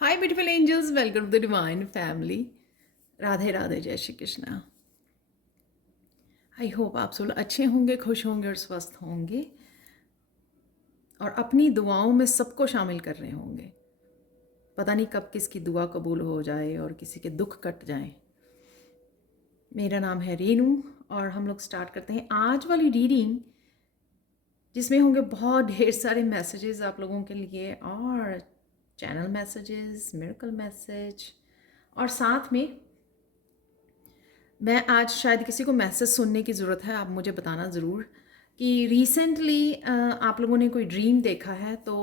Hi beautiful angels, welcome to the divine family. Radhe Radhe, जय Shri Krishna. I hope आप सब अच्छे होंगे, खुश होंगे और स्वस्थ होंगे और अपनी दुआओं में सबको शामिल कर रहे होंगे। पता नहीं कब किसकी दुआ कबूल हो जाए और किसी के दुख कट जाए। मेरा नाम है रेनू और हम लोग स्टार्ट करते हैं आज वाली रीडिंग, जिसमें होंगे बहुत ढेर सारे मैसेजेस आप लोगों के लिए और चैनल मैसेजेस, मिरेकल मैसेज, और साथ में मैं आज शायद किसी को मैसेज सुनने की ज़रूरत है। आप मुझे बताना ज़रूर कि रिसेंटली आप लोगों ने कोई ड्रीम देखा है तो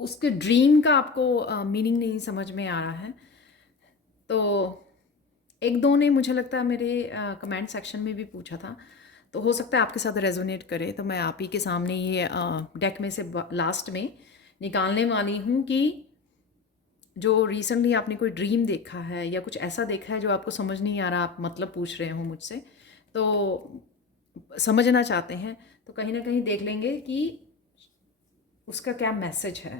उसके ड्रीम का आपको मीनिंग नहीं समझ में आ रहा है। तो एक दो ने मुझे लगता है मेरे कमेंट सेक्शन में भी पूछा था, तो हो सकता है आपके साथ रेजोनेट करे। तो मैं आप ही के सामने ये डेक में से लास्ट में निकालने वाली हूँ कि जो रिसेंटली आपने कोई ड्रीम देखा है या कुछ ऐसा देखा है जो आपको समझ नहीं आ रहा, आप मतलब पूछ रहे हो मुझसे, तो समझना चाहते हैं, तो कहीं ना कहीं देख लेंगे कि उसका क्या मैसेज है।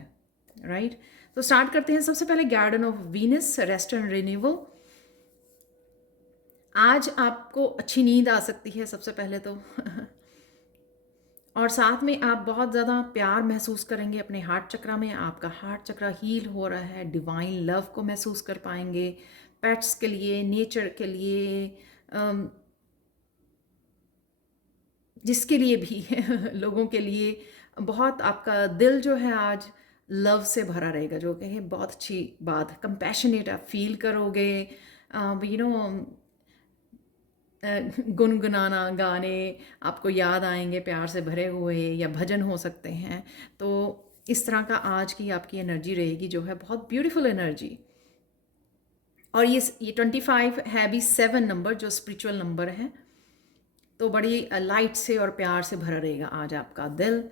राइट, तो स्टार्ट करते हैं। सबसे पहले garden of Venus, rest and renewal. आज आपको अच्छी नींद आ सकती है सबसे पहले तो और साथ में आप बहुत ज़्यादा प्यार महसूस करेंगे अपने हार्ट चक्रा में। आपका हार्ट चक्रा हील हो रहा है, डिवाइन लव को महसूस कर पाएंगे। पेट्स के लिए, नेचर के लिए, जिसके लिए भी लोगों के लिए बहुत आपका दिल जो है आज लव से भरा रहेगा, जो कि बहुत अच्छी बात। कंपैशनेट आप फील करोगे, यू नो गुनगुनाना गाने आपको याद आएंगे, प्यार से भरे हुए, या भजन हो सकते हैं। तो इस तरह का आज की आपकी एनर्जी रहेगी, जो है बहुत ब्यूटीफुल एनर्जी। और ये 25 है भी 7 नंबर, जो स्पिरिचुअल नंबर है, तो बड़ी लाइट से और प्यार से भरा रहेगा आज आपका दिल।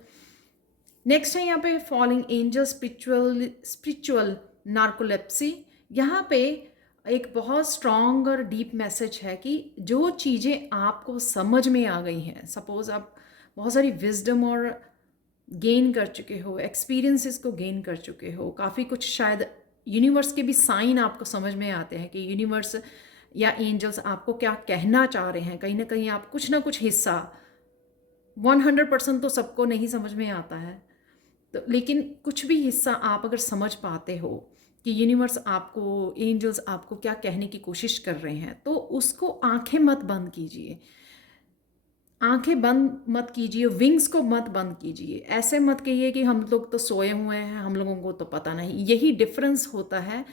नेक्स्ट है यहाँ पे फॉलिंग एंजल, स्पिरिचुअल नार्कोलेप्सी। यहाँ पे एक बहुत स्ट्रॉन्ग और डीप मैसेज है कि जो चीज़ें आपको समझ में आ गई हैं, सपोज आप बहुत सारी विजडम और गेन कर चुके हो, एक्सपीरियंसेस को गेन कर चुके हो, काफ़ी कुछ शायद यूनिवर्स के भी साइन आपको समझ में आते हैं कि यूनिवर्स या एंजल्स आपको क्या कहना चाह रहे हैं। कहीं आप कुछ ना कुछ हिस्सा, 100% तो सबको नहीं समझ में आता है, तो लेकिन कुछ भी हिस्सा आप अगर समझ पाते हो कि यूनिवर्स आपको, एंजल्स आपको क्या कहने की कोशिश कर रहे हैं, तो उसको आंखें मत बंद कीजिए। आंखें बंद मत कीजिए, विंग्स को मत बंद कीजिए। ऐसे मत कहिए कि हम लोग तो सोए हुए हैं, हम लोगों को तो पता नहीं। यही डिफरेंस होता है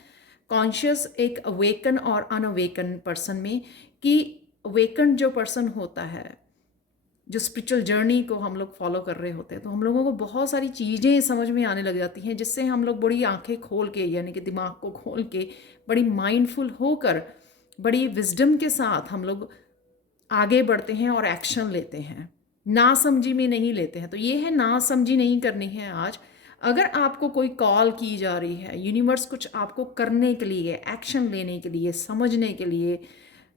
कॉन्शियस, एक अवेकन और अनअवेकन पर्सन में, कि अवेकन जो पर्सन होता है, जो स्पिरिचुअल जर्नी को हम लोग फॉलो कर रहे होते हैं, तो हम लोगों को बहुत सारी चीज़ें समझ में आने लग जाती हैं, जिससे हम लोग बड़ी आंखें खोल के, यानी कि दिमाग को खोल के, बड़ी माइंडफुल होकर, बड़ी विजडम के साथ हम लोग आगे बढ़ते हैं और एक्शन लेते हैं। ना समझी में नहीं लेते हैं। तो ये है, ना समझी नहीं करनी है आज। अगर आपको कोई कॉल की जा रही है, यूनिवर्स कुछ आपको करने के लिए, एक्शन लेने के लिए, समझने के लिए,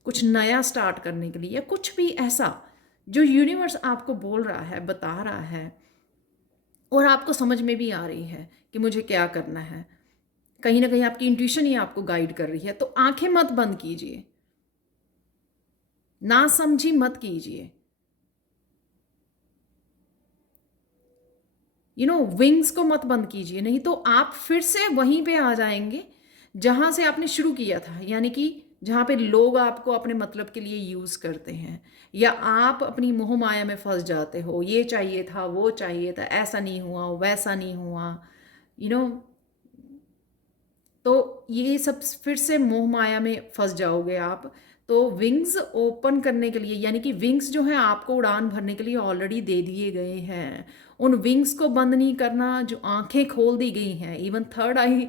कुछ नया स्टार्ट करने के लिए, या कुछ भी ऐसा जो यूनिवर्स आपको बोल रहा है, बता रहा है, और आपको समझ में भी आ रही है कि मुझे क्या करना है, कहीं ना कहीं आपकी इंट्यूशन ही आपको गाइड कर रही है, तो आंखें मत बंद कीजिए, ना समझी मत कीजिए। विंग्स को मत बंद कीजिए, नहीं तो आप फिर से वहीं पे आ जाएंगे जहां से आपने शुरू किया था, यानी कि जहां पे लोग आपको अपने मतलब के लिए यूज करते हैं, या आप अपनी मोह माया में फंस जाते हो। ये चाहिए था, वो चाहिए था, ऐसा नहीं हुआ, वैसा नहीं हुआ, यू नो तो ये सब फिर से मोह माया में फंस जाओगे आप। तो विंग्स ओपन करने के लिए, यानी कि विंग्स जो है आपको उड़ान भरने के लिए ऑलरेडी दे दिए गए हैं। उन विंग्स को बंद नहीं करना, जो आंखें खोल दी गई हैं, इवन थर्ड आई,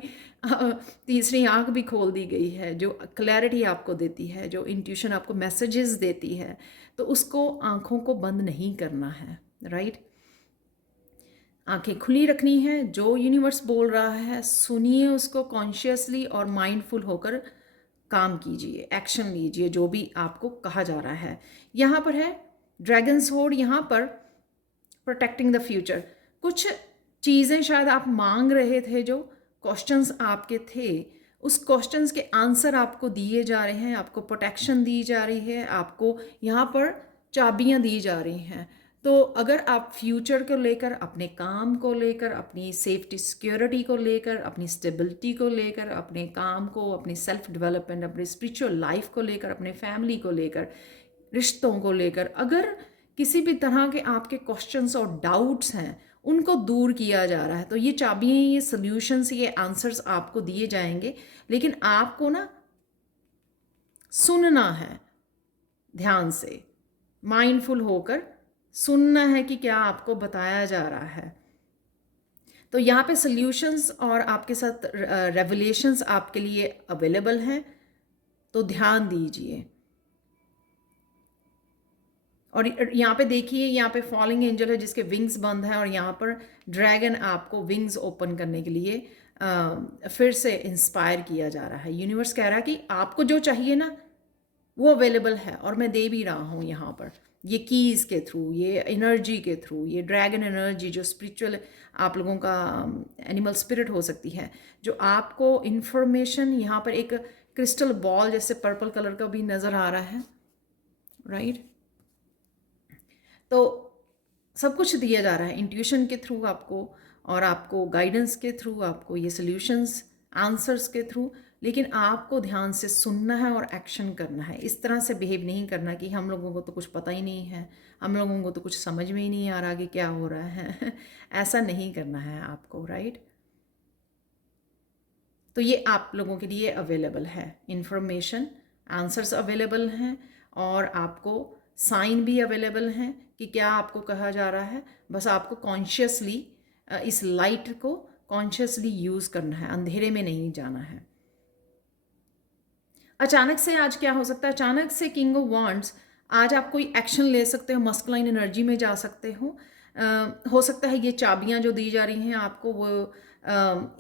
तीसरी आंख भी खोल दी गई है, जो क्लैरिटी आपको देती है, जो इंट्यूशन आपको मैसेजेस देती है, तो उसको आंखों को बंद नहीं करना है। राइट, आंखें खुली रखनी है। जो यूनिवर्स बोल रहा है सुनिए उसको कॉन्शियसली और माइंडफुल होकर काम कीजिए, एक्शन लीजिए जो भी आपको कहा जा रहा है। यहाँ पर है ड्रैगन स्वॉर्ड, यहाँ पर प्रोटेक्टिंग द फ्यूचर। कुछ चीज़ें शायद आप मांग रहे थे, जो क्वेश्चंस आपके थे, उस क्वेश्चंस के आंसर आपको दिए जा रहे हैं, आपको प्रोटेक्शन दी जा रही है, आपको यहाँ पर चाबियाँ दी जा रही हैं। तो अगर आप फ्यूचर को लेकर, अपने काम को लेकर, अपनी सेफ्टी सिक्योरिटी को लेकर, अपनी स्टेबिलिटी को लेकर, अपने काम को, अपनी सेल्फ डेवलपमेंट, अपनी स्पिरिचुअल लाइफ को लेकर, अपने फैमिली को लेकर, रिश्तों को लेकर, अगर किसी भी तरह के आपके क्वेश्चंस और डाउट्स हैं, उनको दूर किया जा रहा है, तो ये चाबियाँ, ये सॉल्यूशंस, ये आंसर्स आपको दिए जाएंगे। लेकिन आपको ना सुनना है, ध्यान से, माइंडफुल होकर सुनना है कि क्या आपको बताया जा रहा है। तो यहाँ पे सॉल्यूशंस और आपके साथ रेवलेशंस आपके लिए अवेलेबल हैं, तो ध्यान दीजिए। और यहाँ पे देखिए, यहाँ पे फॉलिंग एंजल है जिसके विंग्स बंद हैं, और यहाँ पर ड्रैगन आपको विंग्स ओपन करने के लिए फिर से इंस्पायर किया जा रहा है। यूनिवर्स कह रहा है कि आपको जो चाहिए ना, वो अवेलेबल है, और मैं दे भी रहा हूँ यहाँ पर, ये कीज़ के थ्रू, ये एनर्जी के थ्रू, ये ड्रैगन एनर्जी जो स्पिरिचुअल आप लोगों का एनिमल स्पिरिट हो सकती है, जो आपको इंफॉर्मेशन, यहाँ पर एक क्रिस्टल बॉल जैसे पर्पल कलर का भी नज़र आ रहा है, राइट। तो सब कुछ दिया जा रहा है इंट्यूशन के थ्रू आपको, और आपको गाइडेंस के थ्रू, आपको ये सॉल्यूशंस आंसर्स के थ्रू। लेकिन आपको ध्यान से सुनना है और एक्शन करना है। इस तरह से बिहेव नहीं करना कि हम लोगों को तो कुछ पता ही नहीं है, हम लोगों को तो कुछ समझ में ही नहीं आ रहा कि क्या हो रहा है ऐसा नहीं करना है आपको, राइट। तो ये आप लोगों के लिए अवेलेबल है, इंफॉर्मेशन, आंसर्स अवेलेबल हैं, और आपको साइन भी अवेलेबल हैं कि क्या आपको कहा जा रहा है। बस आपको कॉन्शियसली इस लाइट को कॉन्शियसली यूज़ करना है, अंधेरे में नहीं जाना है। अचानक से आज क्या हो सकता है? अचानक से किंग ऑफ वांड्स, आज आप कोई एक्शन ले सकते हो, मस्कुलाइन एनर्जी में जा सकते हो सकता है ये चाबियां जो दी जा रही हैं आपको, वो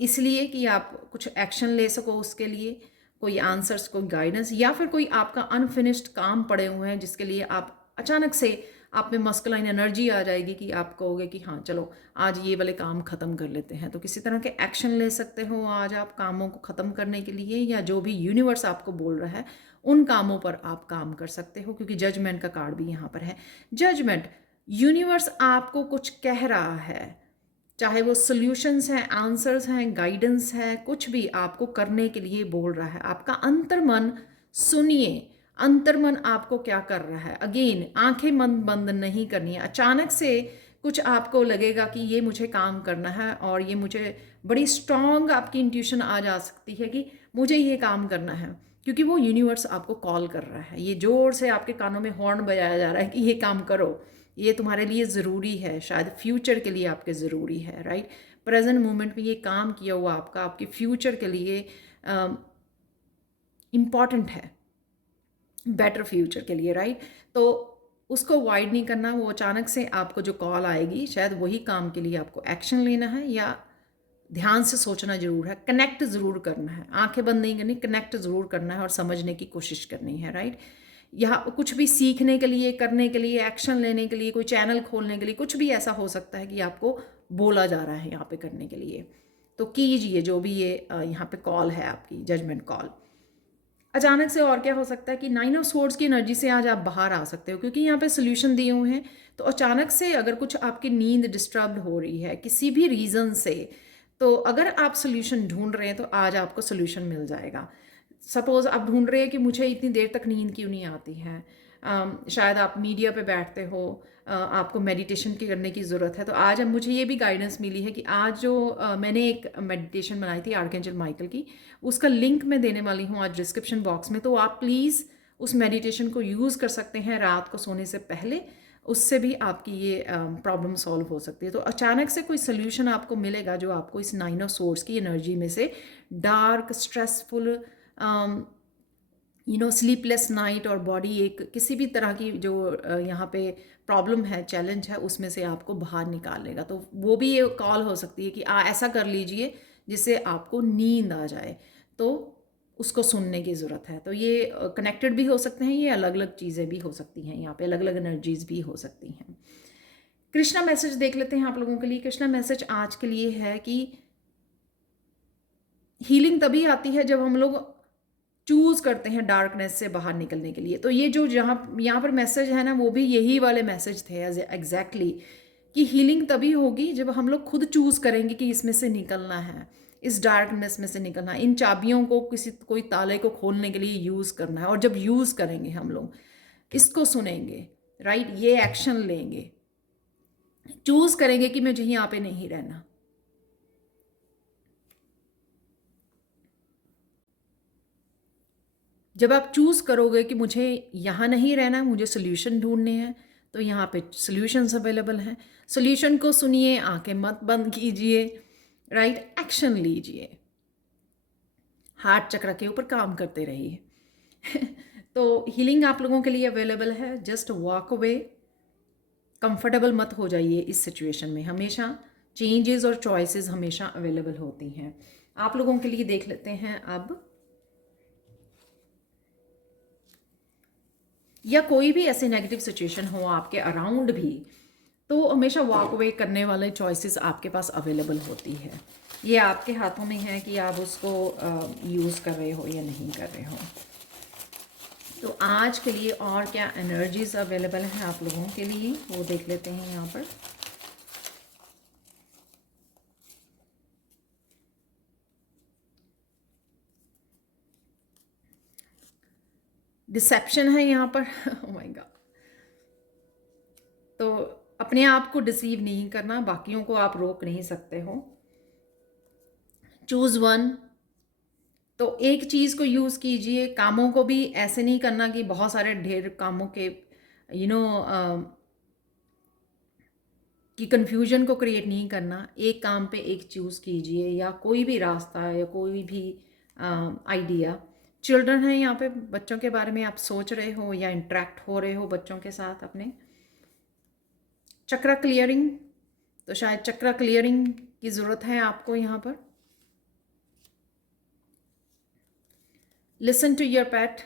इसलिए कि आप कुछ एक्शन ले सको उसके लिए, कोई आंसर्स, कोई गाइडेंस, या फिर कोई आपका अनफिनिश्ड काम पड़े हुए हैं जिसके लिए आप अचानक से आप में मस्कुलाइन एनर्जी आ जाएगी कि आप कहोगे कि हाँ चलो आज ये वाले काम ख़त्म कर लेते हैं। तो किसी तरह के एक्शन ले सकते हो आज आप कामों को ख़त्म करने के लिए, या जो भी यूनिवर्स आपको बोल रहा है उन कामों पर आप काम कर सकते हो, क्योंकि जजमेंट का कार्ड भी यहाँ पर है। जजमेंट, यूनिवर्स आपको कुछ कह रहा है, चाहे वो सॉल्यूशंस हैं, आंसर्स हैं, गाइडेंस है, कुछ भी आपको करने के लिए बोल रहा है। आपका अंतर्मन सुनिए, अंतर्मन आपको क्या कर रहा है। अगेन, आंखें बंद नहीं करनी है। अचानक से कुछ आपको लगेगा कि ये मुझे काम करना है, और ये मुझे बड़ी स्ट्रॉन्ग आपकी इंट्यूशन आ जा सकती है कि मुझे ये काम करना है, क्योंकि वो यूनिवर्स आपको कॉल कर रहा है। ये ज़ोर से आपके कानों में हॉर्न बजाया जा रहा है कि ये काम करो, ये तुम्हारे लिए ज़रूरी है, शायद फ्यूचर के लिए आपके ज़रूरी है, राइट। प्रेजेंट मोमेंट में ये काम किया हुआ आपका आपके फ्यूचर के लिए इम्पॉर्टेंट है, बेटर फ्यूचर के लिए, राइट। तो उसको अवॉइड नहीं करना। वो अचानक से आपको जो कॉल आएगी, शायद वही काम के लिए आपको एक्शन लेना है, या ध्यान से सोचना ज़रूर है, कनेक्ट ज़रूर करना है, आंखें बंद नहीं करनी, कनेक्ट ज़रूर करना है और समझने की कोशिश करनी है, राइट। यहाँ कुछ भी सीखने के लिए, करने के लिए, एक्शन लेने के लिए, कोई चैनल खोलने के लिए, कुछ भी ऐसा हो सकता है कि आपको बोला जा रहा है यहाँ पे करने के लिए। तो कीजिए जो भी ये यहाँ पे कॉल है आपकी, जजमेंट कॉल। अचानक से और क्या हो सकता है कि 9 ऑफ स्वॉर्ड्स की एनर्जी से आज आप बाहर आ सकते हो, क्योंकि यहाँ पे सोल्यूशन दिए हुए हैं। तो अचानक से अगर कुछ आपकी नींद डिस्टर्ब हो रही है किसी भी रीज़न से, तो अगर आप सोल्यूशन ढूंढ रहे हैं तो आज आपको सोल्यूशन मिल जाएगा। सपोज़ आप ढूंढ रहे हैं कि मुझे इतनी देर तक नींद क्यों नहीं आती है, शायद आप मीडिया पे बैठते हो, आपको मेडिटेशन की करने की ज़रूरत है। तो आज अब मुझे ये भी गाइडेंस मिली है कि आज जो मैंने एक मेडिटेशन बनाई थी आर्कएंजल माइकल की, उसका लिंक मैं देने वाली हूँ आज डिस्क्रिप्शन बॉक्स में। तो आप प्लीज़ उस मेडिटेशन को यूज़ कर सकते हैं रात को सोने से पहले, उससे भी आपकी ये प्रॉब्लम सॉल्व हो सकती है। तो अचानक से कोई सोल्यूशन आपको मिलेगा जो आपको इस 9 ऑफ स्वॉर्ड्स की एनर्जी में से डार्क, स्ट्रेसफुल, स्लीपलेस नाइट और बॉडी एक किसी भी तरह की जो यहाँ पे प्रॉब्लम है, चैलेंज है, उसमें से आपको बाहर निकाल लेगा। तो वो भी ये कॉल हो सकती है कि ऐसा कर लीजिए जिससे आपको नींद आ जाए, तो उसको सुनने की ज़रूरत है। तो ये कनेक्टेड भी हो सकते हैं, ये अलग अलग चीज़ें भी हो सकती हैं, यहाँ पे अलग अलग एनर्जीज भी हो सकती हैं। कृष्णा मैसेज देख लेते हैं आप लोगों के लिए। कृष्णा मैसेज आज के लिए है कि हीलिंग तभी आती है जब हम लोग चूज करते हैं डार्कनेस से बाहर निकलने के लिए। तो ये जो जहाँ यहाँ पर मैसेज है ना, वो भी यही वाले मैसेज थे एग्जैक्टली, कि हीलिंग तभी होगी जब हम लोग खुद चूज करेंगे कि इसमें से निकलना है, इस डार्कनेस में से निकलना है, इन चाबियों को किसी कोई ताले को खोलने के लिए यूज करना है। और जब यूज करेंगे हम लोग, इसको सुनेंगे, राइट, ये एक्शन लेंगे, चूज करेंगे कि मुझे यहाँ पे नहीं रहना। जब आप चूज करोगे कि मुझे यहाँ नहीं रहना, मुझे सोल्यूशन ढूंढने हैं, तो यहाँ पे सॉल्यूशंस अवेलेबल हैं। सॉल्यूशन को सुनिए, आंखें मत बंद कीजिए, राइट, एक्शन लीजिए, हार्ट चक्र के ऊपर काम करते रहिए। तो हीलिंग आप लोगों के लिए अवेलेबल है। जस्ट वॉक अवे, कंफर्टेबल मत हो जाइए इस सिचुएशन में। हमेशा चेंजेस और चॉइसेस हमेशा अवेलेबल होती हैं। आप लोगों के लिए देख लेते हैं अब, या कोई भी ऐसे नेगेटिव सिचुएशन हो आपके अराउंड भी, तो हमेशा वॉक अवे करने वाले चॉइसेस आपके पास अवेलेबल होती है। ये आपके हाथों में है कि आप उसको यूज़ कर रहे हो या नहीं कर रहे हो। तो आज के लिए और क्या एनर्जीज अवेलेबल हैं आप लोगों के लिए, वो देख लेते हैं यहाँ पर। डिसेप्शन है यहाँ पर। Oh my God. तो अपने आप को डिसीव नहीं करना, बाकियों को आप रोक नहीं सकते हो। Choose one. तो एक चीज़ को यूज़ कीजिए। कामों को भी ऐसे नहीं करना कि बहुत सारे ढेर कामों के कि कंफ्यूजन को क्रिएट नहीं करना। एक काम पे एक चूज़ कीजिए, या कोई भी रास्ता या कोई भी आइडिया। चिल्ड्रन है यहाँ पे, बच्चों के बारे में आप सोच रहे हो या इंटरेक्ट हो रहे हो बच्चों के साथ अपने। चक्र क्लियरिंग, तो शायद चक्र क्लियरिंग की ज़रूरत है आपको यहाँ पर। लिसन टू योर पेट,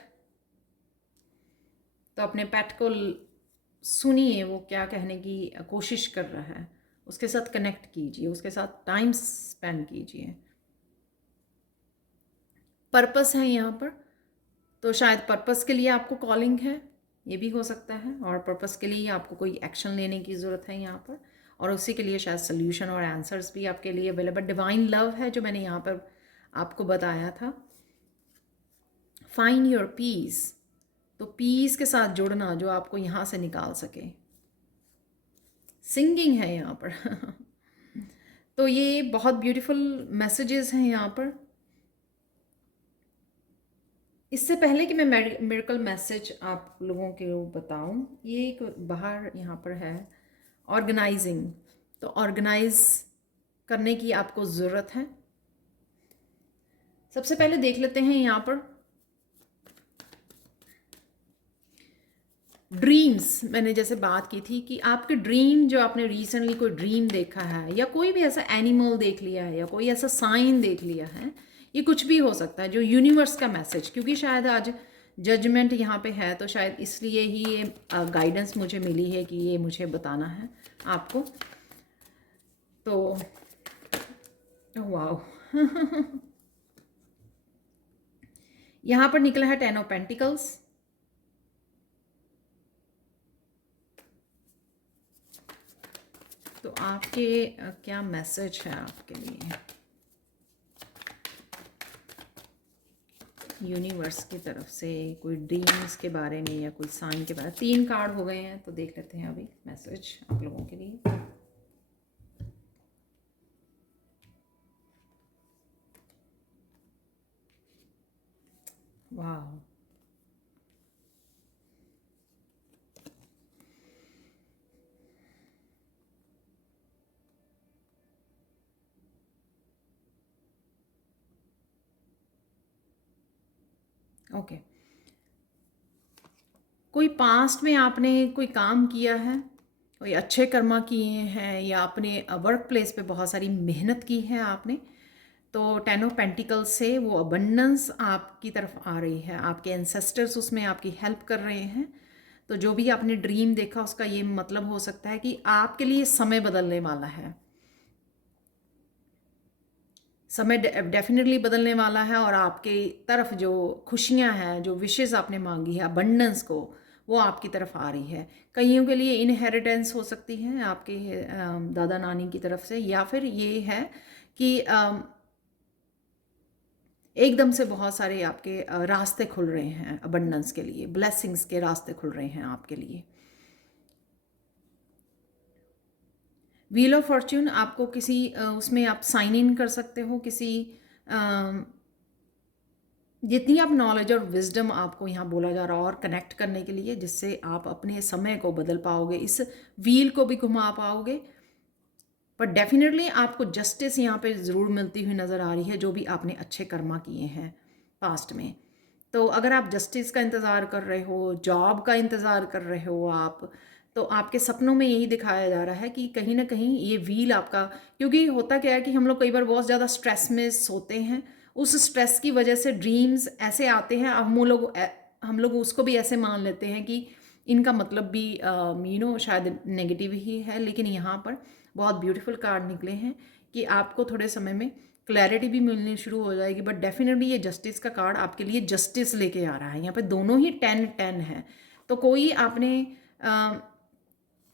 तो अपने पेट को सुनिए, वो क्या कहने की कोशिश कर रहा है, उसके साथ कनेक्ट कीजिए, उसके साथ टाइम स्पेंड कीजिए। पर्पस है यहाँ पर, तो शायद पर्पस के लिए आपको कॉलिंग है, ये भी हो सकता है, और पर्पस के लिए आपको कोई एक्शन लेने की ज़रूरत है यहाँ पर, और उसी के लिए शायद सोल्यूशन और आंसर्स भी आपके लिए अवेलेबल। डिवाइन लव है जो मैंने यहाँ पर आपको बताया था। फाइंड योर पीस, तो पीस के साथ जुड़ना जो आपको यहाँ से निकाल सके। सिंगिंग है यहाँ पर। तो ये बहुत ब्यूटीफुल मैसेजेस हैं यहाँ पर। इससे पहले कि मैं मिरेकल मैसेज आप लोगों को बताऊं, ये एक बाहर यहाँ पर है, ऑर्गेनाइजिंग। तो ऑर्गेनाइज करने की आपको ज़रूरत है। सबसे पहले देख लेते हैं यहाँ पर ड्रीम्स। मैंने जैसे बात की थी कि आपके ड्रीम, जो आपने रिसेंटली कोई ड्रीम देखा है, या कोई भी ऐसा एनिमल देख लिया है, या कोई ऐसा साइन देख लिया है, ये कुछ भी हो सकता है, जो यूनिवर्स का मैसेज, क्योंकि शायद आज जजमेंट यहाँ पे है, तो शायद इसलिए ही ये गाइडेंस मुझे मिली है कि ये मुझे बताना है आपको। तो वाओ। यहाँ पर निकला है 10 ऑफ पेंटिकल्स। तो आपके क्या मैसेज है आपके लिए यूनिवर्स की तरफ से, कोई ड्रीम्स के बारे में या कोई साइन के बारे में। 3 कार्ड हो गए हैं, तो देख लेते हैं अभी मैसेज आप लोगों के लिए। वाह, ओके। कोई पास्ट में आपने कोई काम किया है, कोई अच्छे कर्मा किए हैं, या अपने वर्क प्लेस पे बहुत सारी मेहनत की है आपने, तो 10 ऑफ पेंटिकल्स से वो अबंडेंस आपकी तरफ आ रही है। आपके एंसेस्टर्स उसमें आपकी हेल्प कर रहे हैं। तो जो भी आपने ड्रीम देखा उसका ये मतलब हो सकता है कि आपके लिए समय बदलने वाला है। समय डेफिनेटली बदलने वाला है और आपके तरफ जो खुशियां हैं, जो विशेस आपने मांगी है अबंडेंस को, वो आपकी तरफ आ रही है। कईयों के लिए इनहेरिटेंस हो सकती है आपके दादा नानी की तरफ से, या फिर ये है कि एकदम से बहुत सारे आपके रास्ते खुल रहे हैं अबंडेंस के लिए, ब्लेसिंग्स के रास्ते खुल रहे हैं आपके लिए। व्हील ऑफ फॉर्च्यून आपको किसी उसमें आप साइन इन कर सकते हो, किसी जितनी आप नॉलेज और विजडम आपको यहाँ बोला जा रहा है और कनेक्ट करने के लिए, जिससे आप अपने समय को बदल पाओगे, इस व्हील को भी घुमा पाओगे। पर डेफिनेटली आपको जस्टिस यहाँ पे ज़रूर मिलती हुई नज़र आ रही है, जो भी आपने अच्छे कर्मा किए हैं पास्ट में। तो अगर आप जस्टिस का इंतज़ार कर रहे हो, जॉब का इंतज़ार कर रहे हो आप, तो आपके सपनों में यही दिखाया जा रहा है कि कहीं ना कहीं ये व्हील आपका, क्योंकि होता क्या है कि हम लोग कई बार बहुत ज़्यादा स्ट्रेस में सोते हैं, उस स्ट्रेस की वजह से ड्रीम्स ऐसे आते हैं। अब हम लोग उसको भी ऐसे मान लेते हैं कि इनका मतलब भी शायद नेगेटिव ही है, लेकिन यहाँ पर बहुत ब्यूटीफुल कार्ड निकले हैं कि आपको थोड़े समय में क्लैरिटी भी मिलनी शुरू हो जाएगी। बट डेफिनेटली ये जस्टिस का कार्ड आपके लिए जस्टिस लेके आ रहा है। यहाँ पे दोनों ही 10-10 है, तो कोई आपने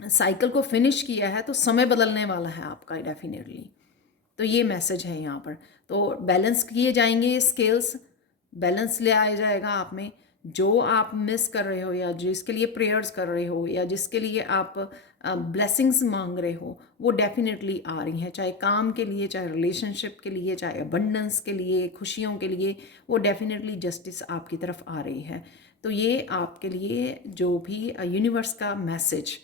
साइकिल को फिनिश किया है तो समय बदलने वाला है आपका डेफिनेटली। तो ये मैसेज है यहाँ पर। तो बैलेंस किए जाएंगे स्केल्स, बैलेंस ले आया जाएगा आप में। जो आप मिस कर रहे हो या जिसके लिए प्रेयर्स कर रहे हो या जिसके लिए आप ब्लेसिंग्स मांग रहे हो, वो डेफिनेटली आ रही हैं, चाहे काम के लिए, चाहे रिलेशनशिप के लिए, चाहे अबंडेंस के लिए, खुशियों के लिए, वो डेफिनेटली जस्टिस आपकी तरफ आ रही है। तो ये आपके लिए जो भी यूनिवर्स का मैसेज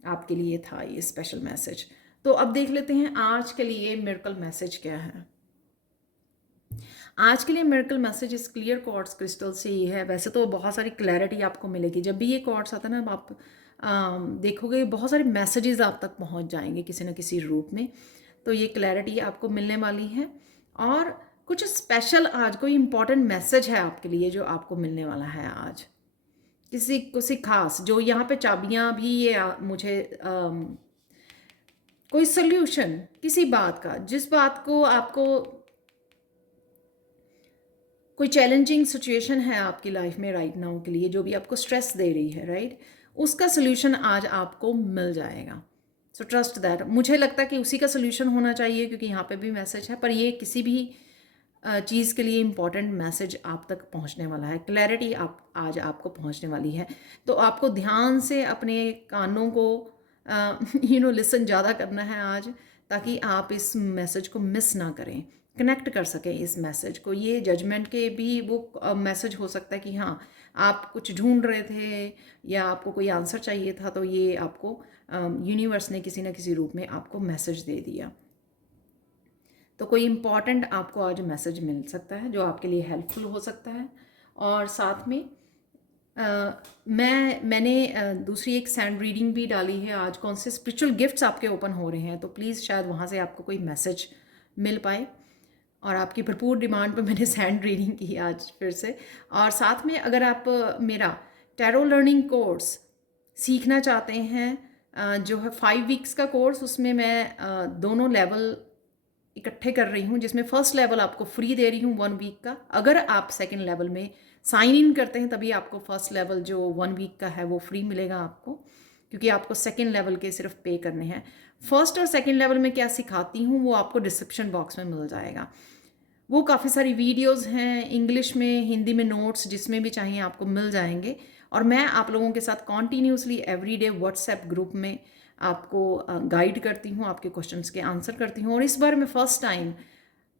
आपके लिए था, ये स्पेशल मैसेज। तो अब देख लेते हैं आज के लिए मिरेकल मैसेज क्या है। आज के लिए मिरेकल मैसेज इस क्लियर क्वार्ट्ज क्रिस्टल से ही है। वैसे तो बहुत सारी क्लैरिटी आपको मिलेगी जब भी ये क्वार्ट्ज आता है ना, आप देखोगे बहुत सारे मैसेजेस आप तक पहुंच जाएंगे किसी न किसी रूप में। तो ये क्लैरिटी आपको मिलने वाली है और कुछ स्पेशल आज कोई इंपॉर्टेंट मैसेज है आपके लिए जो आपको मिलने वाला है आज, किसी खास, जो यहाँ पे चाबियाँ भी ये मुझे कोई सोल्यूशन किसी बात का, जिस बात को आपको कोई चैलेंजिंग सिचुएशन है आपकी लाइफ में राइट नाउ के लिए, जो भी आपको स्ट्रेस दे रही है, राइट, उसका सोल्यूशन आज आपको मिल जाएगा। So trust that. मुझे लगता है कि उसी का सोल्यूशन होना चाहिए, क्योंकि यहाँ पे भी मैसेज है, पर ये किसी भी चीज़ के लिए इम्पॉर्टेंट मैसेज आप तक पहुँचने वाला है। क्लैरिटी आज आपको पहुँचने वाली है। तो आपको ध्यान से अपने कानों को लिसन ज़्यादा करना है आज, ताकि आप इस मैसेज को मिस ना करें, कनेक्ट कर सकें इस मैसेज को। ये जजमेंट के भी वो मैसेज हो सकता है कि हाँ, आप कुछ ढूंढ रहे थे या आपको कोई आंसर चाहिए था, तो ये आपको यूनिवर्स ने किसी न किसी रूप में आपको मैसेज दे दिया। तो कोई इम्पॉर्टेंट आपको आज मैसेज मिल सकता है जो आपके लिए हेल्पफुल हो सकता है। और साथ में मैंने दूसरी एक सैंड रीडिंग भी डाली है आज। कौन से स्पिरिचुअल गिफ्ट्स आपके ओपन हो रहे हैं, तो प्लीज़ शायद वहाँ से आपको कोई मैसेज मिल पाए। और आपकी भरपूर डिमांड पे मैंने सैंड रीडिंग की आज फिर से। और साथ में अगर आप मेरा टैरो लर्निंग कोर्स सीखना चाहते हैं, जो है 5 वीक्स का कोर्स, उसमें मैं दोनों लेवल इकट्ठे कर रही हूँ, जिसमें फर्स्ट लेवल आपको फ्री दे रही हूँ 1 वीक का। अगर आप सेकंड लेवल में साइन इन करते हैं तभी आपको फर्स्ट लेवल जो 1 वीक का है वो फ्री मिलेगा आपको, क्योंकि आपको सेकंड लेवल के सिर्फ पे करने हैं। फर्स्ट और सेकंड लेवल में क्या सिखाती हूँ वो आपको डिस्क्रिप्शन बॉक्स में मिल जाएगा। वो काफ़ी सारी वीडियोस हैं, इंग्लिश में, हिंदी में नोट्स, जिसमें भी चाहिए आपको मिल जाएंगे। और मैं आप लोगों के साथ कॉन्टीन्यूसली एवरीडे व्हाट्सएप ग्रुप में आपको गाइड करती हूँ, आपके क्वेश्चंस के आंसर करती हूँ। और इस बार मैं फर्स्ट टाइम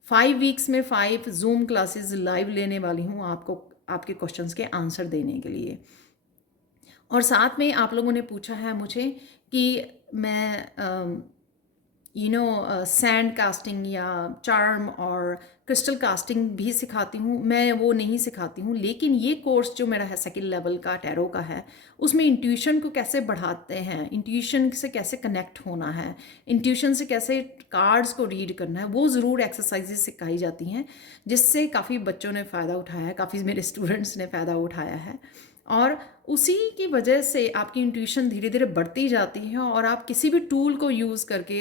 5 वीक्स में 5 जूम क्लासेस लाइव लेने वाली हूँ आपको, आपके क्वेश्चंस के आंसर देने के लिए। और साथ में आप लोगों ने पूछा है मुझे कि मैं सैंड कास्टिंग या चार्म और क्रिस्टल कास्टिंग भी सिखाती हूँ। मैं वो नहीं सिखाती हूँ, लेकिन ये कोर्स जो मेरा है सेकंड लेवल का टैरो का है, उसमें इंट्यूशन को कैसे बढ़ाते हैं, इंट्यूशन से कैसे कनेक्ट होना है, इंट्यूशन से कैसे कार्ड्स को रीड करना है, वो ज़रूर एक्सरसाइजेस सिखाई जाती हैं, जिससे काफ़ी बच्चों ने फ़ायदा उठाया है, काफ़ी मेरे स्टूडेंट्स ने फ़ायदा उठाया है। और उसी की वजह से आपकी इंट्यूशन धीरे धीरे बढ़ती जाती है और आप किसी भी टूल को यूज़ करके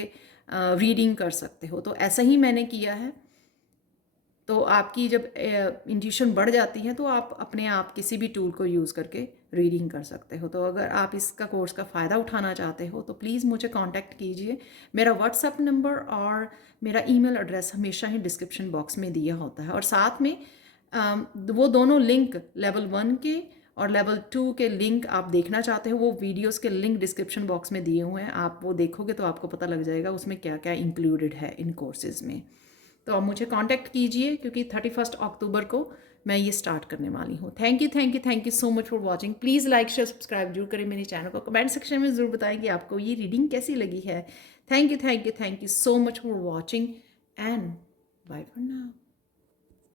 रीडिंग कर सकते हो। तो ऐसा ही मैंने किया है। तो आपकी जब इंट्यूशन बढ़ जाती है तो आप अपने आप किसी भी टूल को यूज़ करके रीडिंग कर सकते हो। तो अगर आप इसका कोर्स का फ़ायदा उठाना चाहते हो तो प्लीज़ मुझे कांटेक्ट कीजिए। मेरा व्हाट्सएप नंबर और मेरा ईमेल एड्रेस हमेशा ही डिस्क्रिप्शन बॉक्स में दिया होता है, और साथ में वो दोनों लिंक लेवल 1 के और लेवल 2 के लिंक आप देखना चाहते हो, वो वीडियोस के लिंक डिस्क्रिप्शन बॉक्स में दिए हुए हैं। आप वो देखोगे तो आपको पता लग जाएगा उसमें क्या क्या इंक्लूडेड है इन कोर्सेज़ में। तो आप मुझे कांटेक्ट कीजिए क्योंकि 31 अक्टूबर को मैं ये स्टार्ट करने वाली हूँ। Thank you, thank you, thank you so much for watching. Please like share subscribe जरूर करें मेरे चैनल को। कमेंट सेक्शन में ज़रूर बताएं कि आपको ये रीडिंग कैसी लगी है। Thank you, thank you, thank you so much for watching and bye for now.